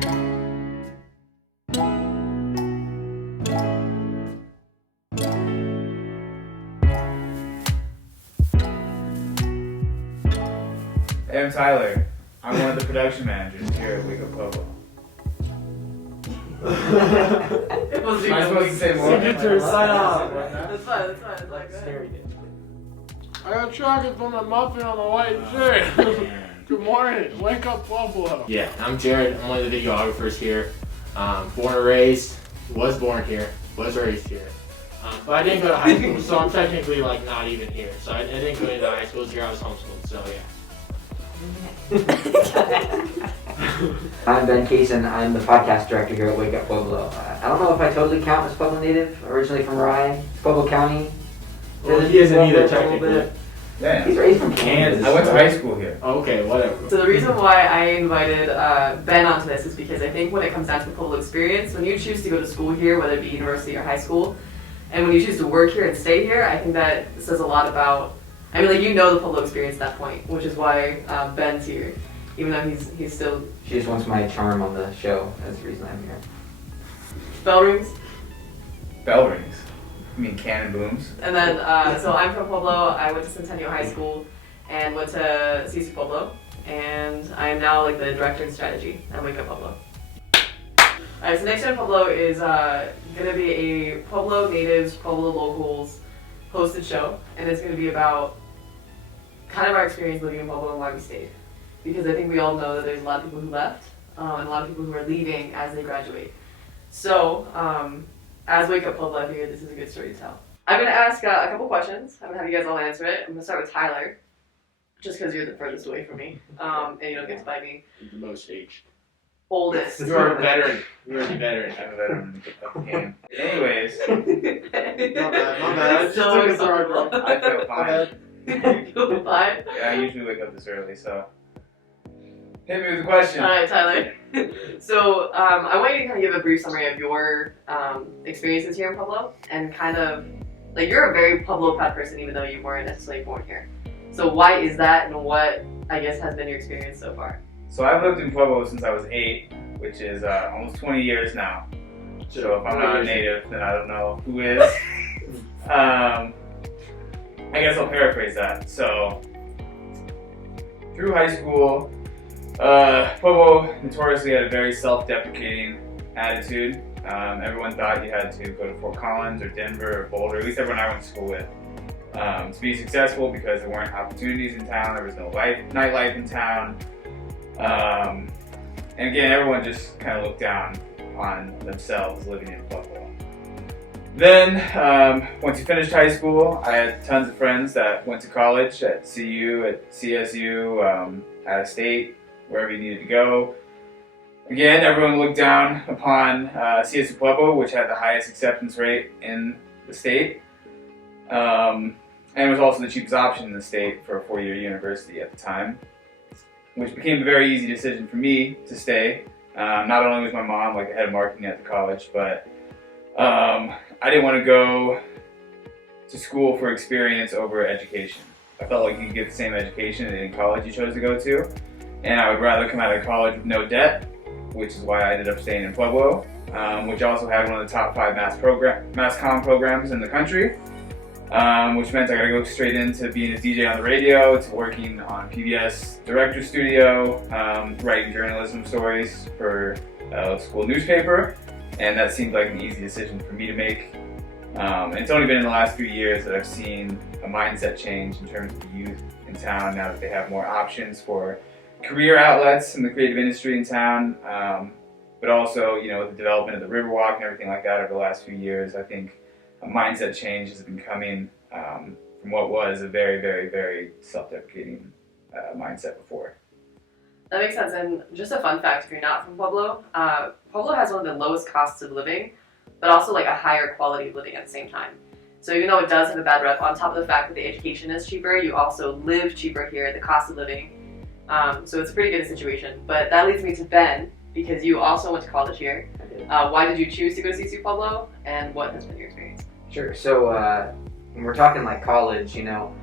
Hey, I'm Tyler. I'm one of the production managers here at Wake Up Pueblo. Am I supposed to say more? Signature sign off. That's fine. Like, I got chocolate from the muffin on the white shirt. Good morning. Wake Up Pueblo. Yeah, I'm Jared. I'm one of the videographers here. Born and raised. Was born here. Was raised here. But I didn't go to high school, so I'm technically like not even here. So I didn't go into high school here. I was homeschooled. So yeah. I'm Ben Kaysen. I'm the podcast director here at Wake Up Pueblo. I don't know if I totally count as Pueblo native. Originally from Rye, Pueblo County. Well, he isn't either technically. Yeah. He's raised from Kansas. I went to high school here. Okay, whatever. So the reason why I invited Ben onto this is because I think when it comes down to the Pueblo experience, when you choose to go to school here, whether it be university or high school, and when you choose to work here and stay here, I think that says a lot about, I mean, like, you know the Pueblo experience at that point, which is why Ben's here, even though he's still... She just wants my charm on the show. That's the reason I'm here. Bell rings. Bell rings. You mean cannon booms? And then, so I'm from Pueblo. I went to Centennial High School and went to CC Pueblo, and I am now like the director in strategy at Wake Up Pueblo. Alright, so next time Pueblo is gonna be a Pueblo natives, Pueblo locals hosted show, and it's gonna be about kind of our experience living in Pueblo and why we stayed. Because I think we all know that there's a lot of people who left, and a lot of people who are leaving as they graduate. So, as Wake Up Pueblo, I figured this is a good story to tell. I'm going to ask a couple questions. I'm going to have you guys all answer it. I'm going to start with Tyler, just because you're the furthest away from me, and you don't get to bite me. The most aged. Oldest. You're a veteran. You're a veteran. I'm a veteran of the game. Anyways, My bad. So Just took it the right way. I feel fine. You feel fine? Yeah, I usually wake up this early, so hit me with the question. Alright, Tyler. So, I want you to kind of give a brief summary of your experiences here in Pueblo, and kind of, like, you're a very Pueblo-proud person, even though you weren't necessarily born here. So why is that, and what, I guess, has been your experience so far? So I've lived in Pueblo since I was 8, which is almost 20 years now. So if I'm not a native, then I don't know who is. I guess I'll paraphrase that. So through high school, Pueblo notoriously had a very self-deprecating attitude. Everyone thought you had to go to Fort Collins or Denver or Boulder, at least everyone I went to school with, to be successful, because there weren't opportunities in town, there was no nightlife in town. And again, everyone just kind of looked down on themselves living in Pueblo. Then, once you finished high school, I had tons of friends that went to college at CU, at CSU, out of state, wherever you needed to go. Again, everyone looked down upon CSU Pueblo, which had the highest acceptance rate in the state. And it was also the cheapest option in the state for a 4-year university at the time, which became a very easy decision for me to stay. Not only was my mom like a head of marketing at the college, but I didn't want to go to school for experience over education. I felt like you could get the same education at any college you chose to go to, and I would rather come out of college with no debt, which is why I ended up staying in Pueblo, which also had one of the top 5 mass comm programs in the country, which meant I got to go straight into being a DJ on the radio, to working on PBS Director Studio, writing journalism stories for a school newspaper, and that seemed like an easy decision for me to make. And it's only been in the last few years that I've seen a mindset change in terms of the youth in town, now that they have more options for career outlets in the creative industry in town, but also, you know, with the development of the Riverwalk and everything like that over the last few years, I think a mindset change has been coming from what was a very, very, very self-deprecating mindset before. That makes sense. And just a fun fact, if you're not from Pueblo, Pueblo has one of the lowest costs of living, but also like a higher quality of living at the same time. So even though it does have a bad rep, on top of the fact that the education is cheaper, you also live cheaper here, the cost of living. So it's a pretty good situation. But that leads me to Ben, because you also went to college here. Why did you choose to go to CSU Pueblo, and what has been your experience? Sure. So when we're talking like college, you know,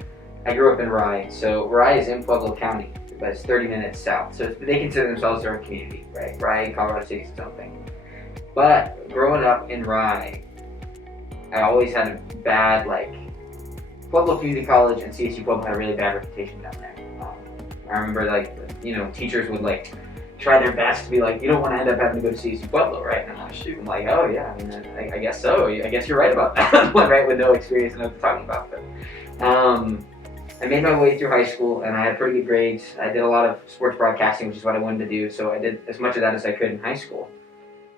I grew up in Rye. So Rye is in Pueblo County. but it's 30 minutes south. So they consider themselves their own community, right? Rye, Colorado City is its own thing. But growing up in Rye, I always had a bad, Pueblo Community College and CSU Pueblo had a really bad reputation down there. I remember, teachers would, try their best to be like, you don't want to end up having to go to CSU Pueblo, right? And I'm like, oh, yeah, I guess so. I guess you're right about that, right? With no experience and know what they're talking about. But, I made my way through high school, and I had pretty good grades. I did a lot of sports broadcasting, which is what I wanted to do, so I did as much of that as I could in high school.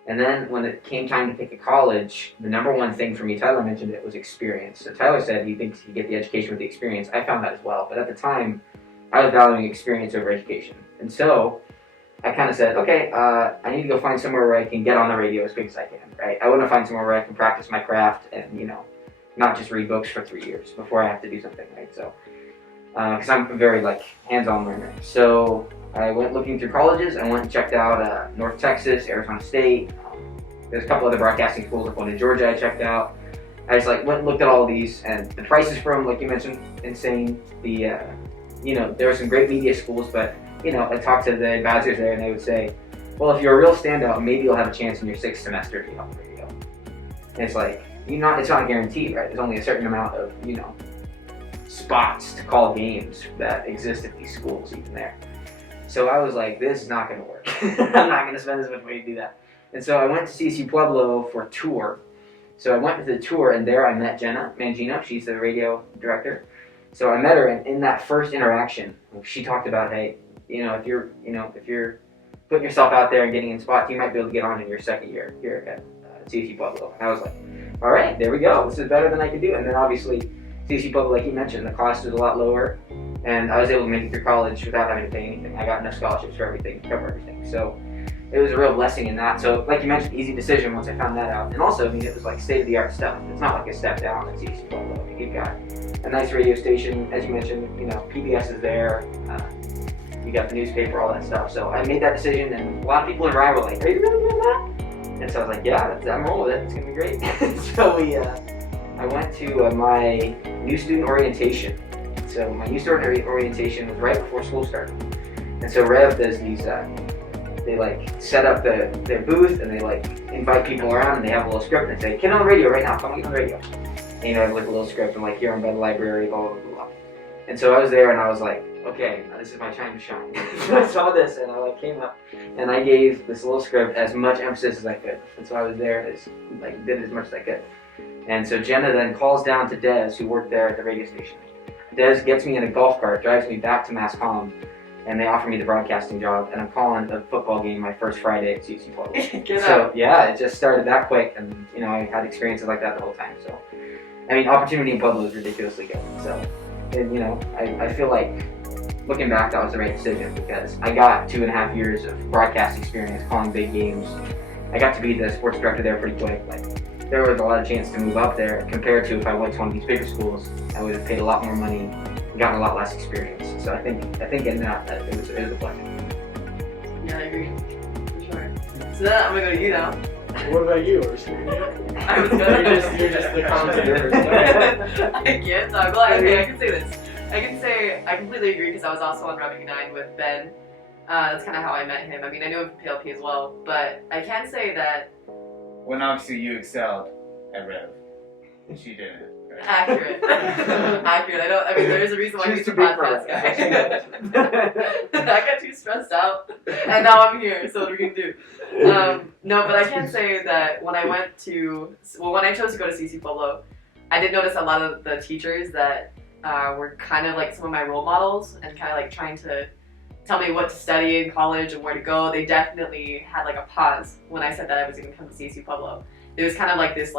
And then when it came time to pick a college, the number one thing for me, Tyler mentioned it, was experience. So Tyler said he thinks you get the education with the experience. I found that as well. But at the time, I was valuing experience over education. And so I kind of said, okay, I need to go find somewhere where I can get on the radio as quick as I can, right? I want to find somewhere where I can practice my craft and, not just read books for 3 years before I have to do something, right? So, because I'm a very, hands-on learner. So I went looking through colleges. I went and checked out North Texas, Arizona State. There's a couple other broadcasting schools, one in Georgia I checked out. I just went and looked at all of these, and the prices for them, like you mentioned, insane. There were some great media schools, but I talked to the advisors there, and they would say, well, if you're a real standout, maybe you'll have a chance in your 6th semester to be on the radio. And it's it's not guaranteed, right? There's only a certain amount of, spots to call games that exist at these schools even there. So I was like, this is not going to work. I'm not going to spend as much money to do that. And so I went to CSU Pueblo for a tour. So I went to the tour, and there I met Jenna Mangino. She's the radio director. So I met her, and in that first interaction, she talked about, hey, if you're putting yourself out there and getting in spots, you might be able to get on in your 2nd year here at CSU Pueblo. And I was like, all right, there we go. This is better than I could do. And then obviously, CSU Pueblo, like you mentioned, the cost was a lot lower, and I was able to make it through college without having to pay anything. I got enough scholarships for everything to cover everything. So it was a real blessing in that. So like you mentioned, easy decision once I found that out. And also, it was state-of-the-art stuff. It's not like a step down at CSU Pueblo. You've got a nice radio station, as you mentioned, PBS is there. You got the newspaper, all that stuff. So I made that decision, and a lot of people in Rye were like, are you really doing that? And so I was like, yeah, I'm rolling with it. It's going to be great. So I went to my new student orientation. So my new student orientation was right before school started. And so Rev does these, they set up their booth, and they invite people around, and they have a little script, and they say, get on the radio right now, come on, get on the radio. And I have a little script, and here I'm by the library, blah, blah, blah, blah. And so I was there, and I was like, okay, this is my time to shine. So I saw this, and I came up, and I gave this little script as much emphasis as I could. And so I was there, did as much as I could. And so Jenna then calls down to Des, who worked there at the radio station. Des gets me in a golf cart, drives me back to MassCom, and they offer me the broadcasting job, and I'm calling a football game my first Friday at CSU Pueblo. So yeah, it just started that quick, and I had experiences like that the whole time. So opportunity in Pueblo is ridiculously good. So, and I feel like looking back, that was the right decision, because I got 2.5 years of broadcast experience calling big games. I got to be the sports director there pretty quick. There was a lot of chance to move up there compared to if I went to one of these bigger schools. I would have paid a lot more money and gotten a lot less experience. So I think in that it was a blessing. Yeah, I agree. For sure. So then I'm gonna go to you now. What about you? I was gonna. You're just the commentator. I can't talk. Well, okay, I can say this. I can say I completely agree, because I was also on Revenue 9 with Ben. That's kind of how I met him. I know him from PLP as well, but I can say that. When obviously you excelled at Rev, and she didn't. Right? Accurate. Accurate. There's a reason why he's a podcast guy. I got too stressed out, and now I'm here, so what are we going to do? No, but I can say that when I chose to go to CSU Pueblo, I did notice a lot of the teachers that were kind of like some of my role models, and kind of trying to tell me what to study in college and where to go. They definitely had a pause when I said that I was going to come to CSU Pueblo. It was kind of this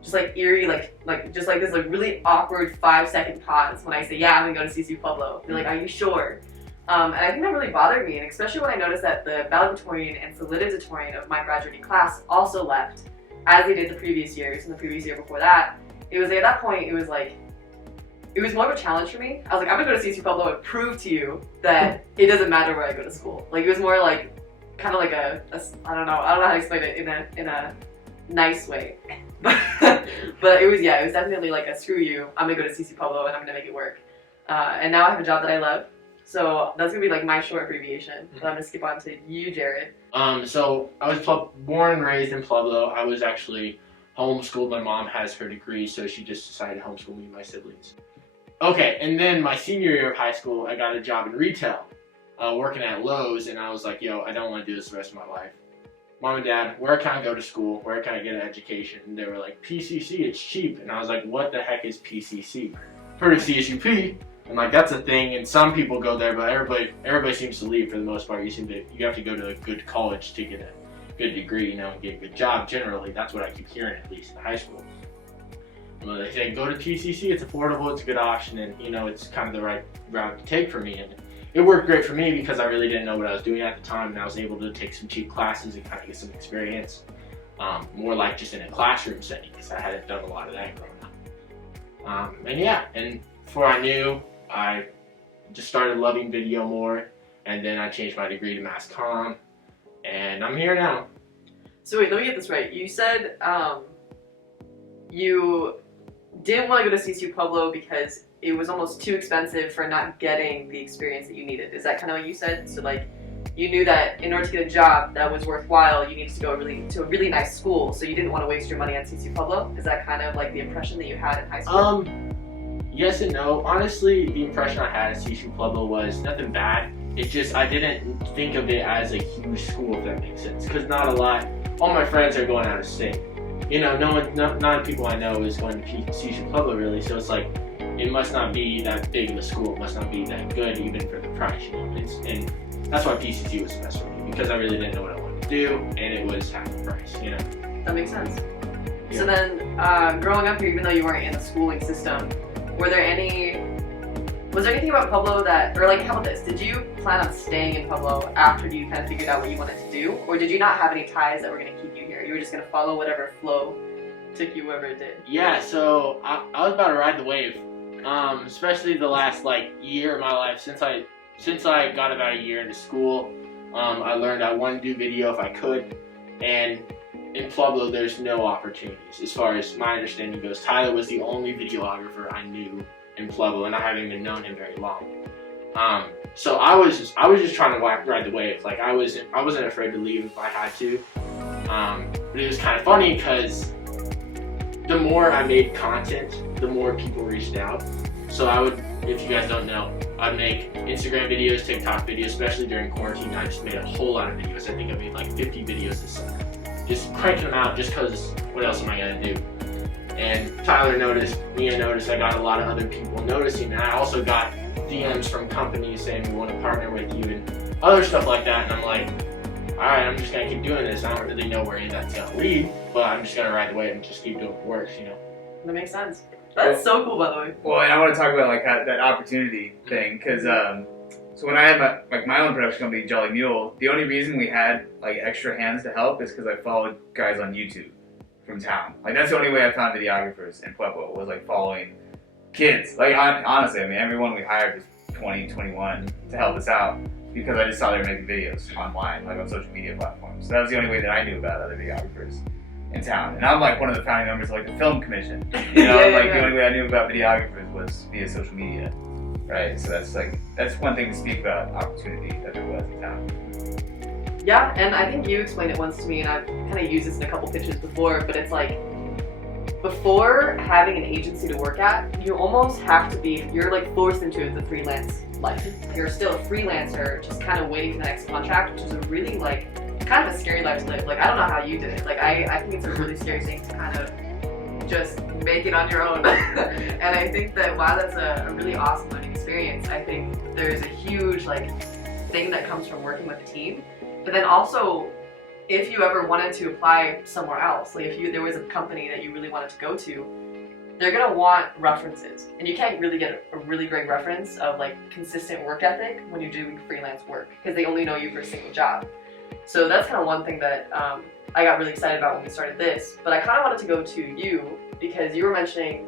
just eerie, this really awkward 5-second pause when I say, yeah, I'm going to go to CSU Pueblo. They're like, are you sure? And I think that really bothered me, and especially when I noticed that the valedictorian and salutatorian of my graduating class also left, as they did the previous years, and the previous year before that. It was at that point, it was more of a challenge for me. I was like, I'm gonna go to CSU Pueblo and prove to you that it doesn't matter where I go to school. It was more kind of I don't know how to explain it in a nice way. But it was definitely a screw you, I'm gonna go to CSU Pueblo and I'm gonna make it work. And now I have a job that I love. So that's gonna be like my short abbreviation. So I'm gonna skip on to you, Jared. So I was born and raised in Pueblo. I was actually homeschooled. My mom has her degree, so she just decided to homeschool me and my siblings. Okay, and then my senior year of high school, I got a job in retail, working at Lowe's, and I was like, yo, I don't want to do this the rest of my life. Mom and Dad, where can I go to school? Where can I get an education? And they were like, PCC, it's cheap. And I was like, what the heck is PCC? Heard of CSUP? And like, that's a thing, and some people go there, but everybody seems to leave for the most part. You have to go to a good college to get a good degree, and get a good job. Generally, that's what I keep hearing, at least in high school. Well, they say go to PCC. It's affordable. It's a good option, and it's kind of the right route to take for me. And it worked great for me because I really didn't know what I was doing at the time, and I was able to take some cheap classes and kind of get some experience, more like just in a classroom setting, because I hadn't done a lot of that growing up. And before I knew, I just started loving video more, and then I changed my degree to mass comm, and I'm here now. So wait, let me get this right. You said you didn't want to go to CSU Pueblo because it was almost too expensive for not getting the experience that you needed. Is that kind of what you said? So like, you knew that in order to get a job that was worthwhile, you needed to go to a really nice school, so you didn't want to waste your money on CSU Pueblo? Is that kind of like the impression that you had in high school? Yes and no. Honestly, the impression I had at CSU Pueblo was nothing bad. It's just I didn't think of it as a huge school, if that makes sense. Because all my friends are going out of state. None of people I know is going to CSU Pueblo really. So it's like, it must not be that big of a school. It must not be that good even for the price. And that's why PCC was the best for me, because I really didn't know what I wanted to do, and it was half the price. That makes sense. Yeah. So then, growing up here, even though you weren't in the schooling system, was there anything about Pueblo how about this? Did you plan on staying in Pueblo after you kind of figured out what you wanted to do? Or did you not have any ties that were going to keep you here? You were just going to follow whatever flow took you wherever it did? Yeah, so I was about to ride the wave. Especially the last year of my life. Since I got about a year into school, I learned I wanted to do video if I could. And in Pueblo, there's no opportunities as far as my understanding goes. Tyler was the only videographer I knew in Pueblo, and I haven't even known him very long. So I was just trying to ride the wave. I wasn't afraid to leave if I had to. But it was kind of funny because the more I made content, the more people reached out. So I would, if you guys don't know, I'd make Instagram videos, TikTok videos, especially during quarantine. I just made a whole lot of videos. I think I made 50 videos this summer. Just cranking them out just because what else am I going to do? And Tyler noticed, Mia noticed, I got a lot of other people noticing, and I also got DMs from companies saying we want to partner with you and other stuff like that, and I'm like, alright, I'm just going to keep doing this. I don't really know where any of that's going to lead, but I'm just going to ride the wave and just keep doing what works, That makes sense. That's so cool, by the way. Well, and I want to talk about that opportunity thing, because so when I had my own production company, Jolly Mule, the only reason we had extra hands to help is because I followed guys on YouTube from town. That's the only way I found videographers in Pueblo, was following kids. Honestly, everyone we hired was 20, 21 to help us out, because I just saw they were making videos online, on social media platforms. So that was the only way that I knew about other videographers in town. And I'm one of the founding members of the film commission. The only way I knew about videographers was via social media. Right? So that's one thing to speak about opportunity that there was in town. Yeah, and I think you explained it once to me, and I've kind of used this in a couple pitches before, but it's before having an agency to work at, you almost have to be, you're forced into the freelance life. You're still a freelancer, just kind of waiting for the next contract, which is a really kind of a scary life to live. I don't know how you did it. I think it's a really scary thing to kind of just make it on your own. And I think that while that's a really awesome learning experience, I think there's a huge thing that comes from working with a team. But then also, if you ever wanted to apply somewhere else, if there was a company that you really wanted to go to, they're gonna want references, and you can't really get a really great reference of consistent work ethic when you're doing freelance work, because they only know you for a single job. So that's kind of one thing that I got really excited about when we started this. But I kind of wanted to go to you, because you were mentioning,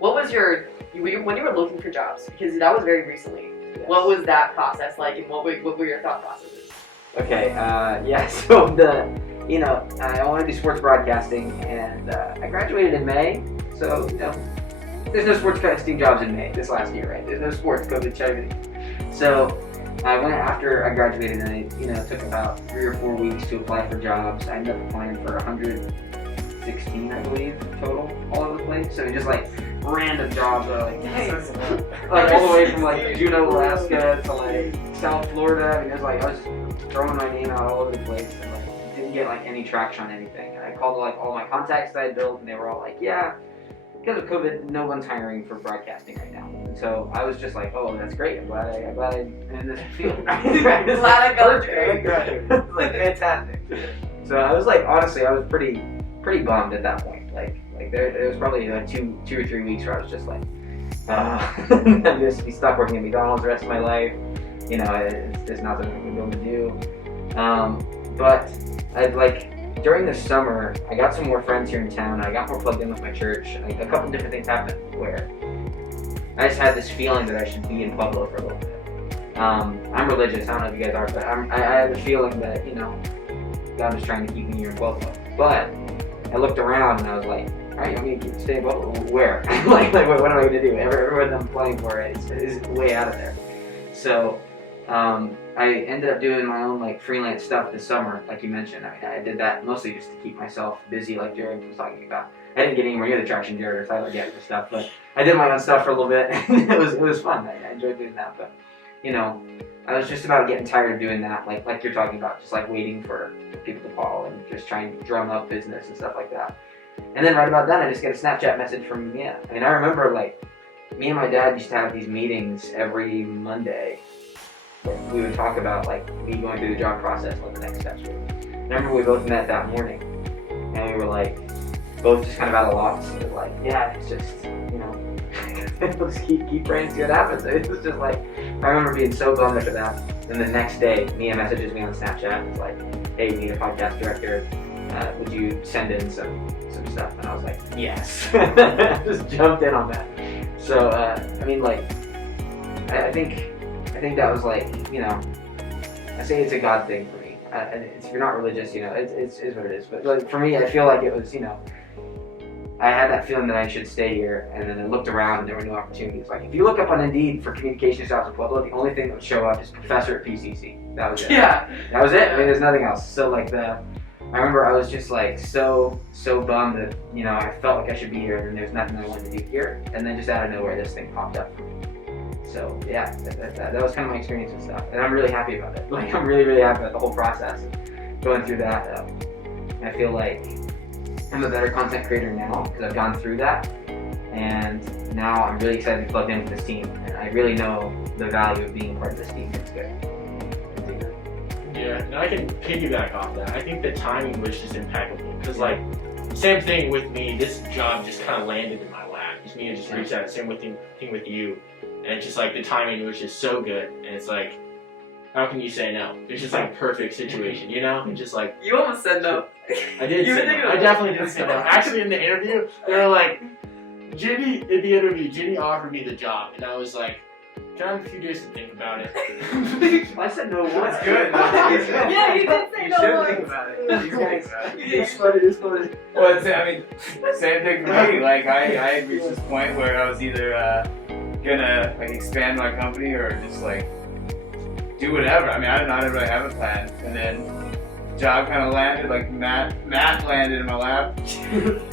what was when you were looking for jobs, because that was very recently. Yes. What was that process like, and what were your thought processes? Okay, so I want to do sports broadcasting, and I graduated in May, so, there's no sports casting jobs in May this last year, right? There's no sports, COVID, everything. So I went after I graduated, and it took about 3 or 4 weeks to apply for jobs. I ended up applying for 116, I believe, total, all over the place. So just like random jobs, like all the way from like Juneau, Alaska to like South Florida. I mean, it was like I was just throwing my name out all over the place, and like didn't get like any traction on anything. And I called like all my contacts that I had built, and they were all like, yeah, because of COVID, no one's hiring for broadcasting right now. And so I was just like, oh, that's great. I'm glad I'm in this field. Glad I got it. It's like fantastic. So I was like, honestly, I was pretty bummed at that point. Like there was probably like two or 3 weeks where I was just like, I'm just be stuck working at McDonald's the rest of my life. It's just not something I'm going to do. But I'd like during the summer, I got some more friends here in town. I got more plugged in with my church. A couple different things happened where I just had this feeling that I should be in Pueblo for a little bit. I'm religious. I don't know if you guys are, but I had the feeling that God was trying to keep me here in Pueblo. But I looked around and I was like, all right, you want me to stay in Pueblo? Where? like what am I going to do? Everyone I'm playing for is way out of there. So I ended up doing my own like freelance stuff this summer, like you mentioned. I mean, I did that mostly just to keep myself busy, like Jared was talking about. I didn't get anywhere near the traction Jared or Tyler get with stuff, but I did my own stuff for a little bit. it was fun. I enjoyed doing that, but I was just about getting tired of doing that, like you're talking about, just like waiting for people to call and just trying to drum up business and stuff like that. And then right about then, I just get a Snapchat message from Mia. I mean, I remember like me and my dad used to have these meetings every Monday. We would talk about like me going through the job process, what the next steps were. I remember we both met that morning, and we were like, both just kind of at a loss. We were like, yeah, it's just, we'll just keep praying, see what happens. It was just like, I remember being so bummed after that. And the next day, Mia messages me on Snapchat. It's like, hey, we need a podcast director. Would you send in some stuff? And I was like, yes. Just jumped in on that. So, I mean, like, I think that was like, I say it's a God thing for me. If you're not religious, it's what it is. But like, for me, I feel like it was, I had that feeling that I should stay here, and then I looked around and there were new opportunities. Like, if you look up on Indeed for communications jobs in Pueblo, the only thing that would show up is professor at PCC. That was it. Yeah. That was it. I mean, there's nothing else. So like I remember I was just like so bummed that, I felt like I should be here and there's nothing I wanted to do here. And then just out of nowhere, this thing popped up for me. So yeah, that was kind of my experience with stuff. And I'm really happy about it. Like, I'm really, really happy about the whole process going through that. I feel like I'm a better content creator now because I've gone through that. And now I'm really excited to plug in with this team. And I really know the value of being part of this team. It's good. Yeah, and I can piggyback off that. I think the timing was just impeccable. Because, like, same thing with me. This job just kind of landed in my lap. Just me and just reached out. Same thing with you. And it's just like the timing was just so good. And it's like, how can you say no? It's just like a perfect situation, It's just like... You almost said no. I did say no. I definitely did say no. Actually, in the interview, they were like, Ginny offered me the job. And I was like, can I have a few days to think about it? I said no once. That's good. Yeah, you did say You no should once. think about it. You should think about it. It's funny. Well, same thing for me. Like, I had reached this point where I was either gonna like expand my company or just like do whatever. I mean, I didn't really have a plan, and then job kind of landed. Like Matt landed in my lap. I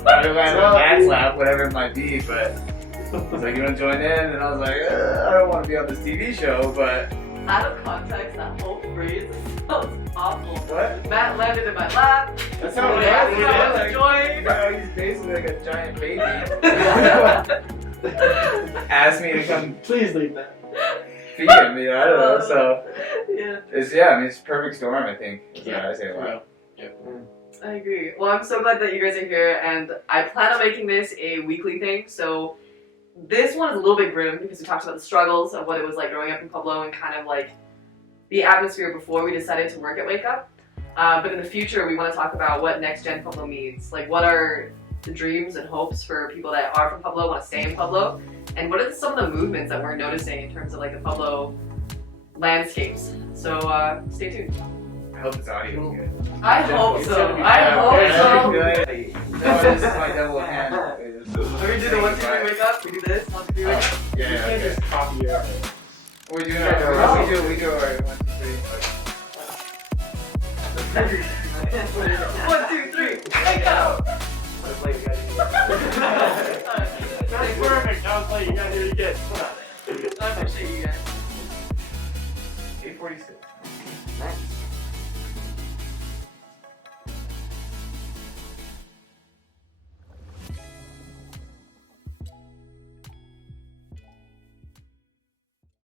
landed in Matt's lap, whatever it might be. But he's like, "You want to join in?" And I was like, "I don't want to be on this TV show." But out of context, that whole phrase sounds awful. what? Matt landed in my lap. That's how it That's was. how I was Like, enjoying. he's basically like a giant baby. Asked me to come Please leave that. feed him, I don't know. So Yeah, it's it's a perfect storm. I think. Yeah, I say a lot. I agree. Well, I'm so glad that you guys are here, and I plan on making this a weekly thing. So this one is a little bit grim because we talked about the struggles of what it was like growing up in Pueblo and kind of like the atmosphere before we decided to work at Wake Up. But in the future, we want to talk about what Next Gen Pueblo means. Like, what are the dreams and hopes for people that are from Pueblo, want to stay in Pueblo, and what are some of the movements that we're noticing in terms of like the Pueblo landscapes. So stay tuned. I hope it's audio good. I hope so. I hope so. No, this is my double hand. We do the 1, 2, 3 wake up. We do this. 1, 2, 3 wake up. Yeah, You can't okay. just copy your We do Yeah, it. no. We do it. Alright, 1, 2, 3. 1, 2, 3, wake up! Let's play again. That's perfect. I was like, you gotta do it again. I appreciate you guys. 8:46. Nice.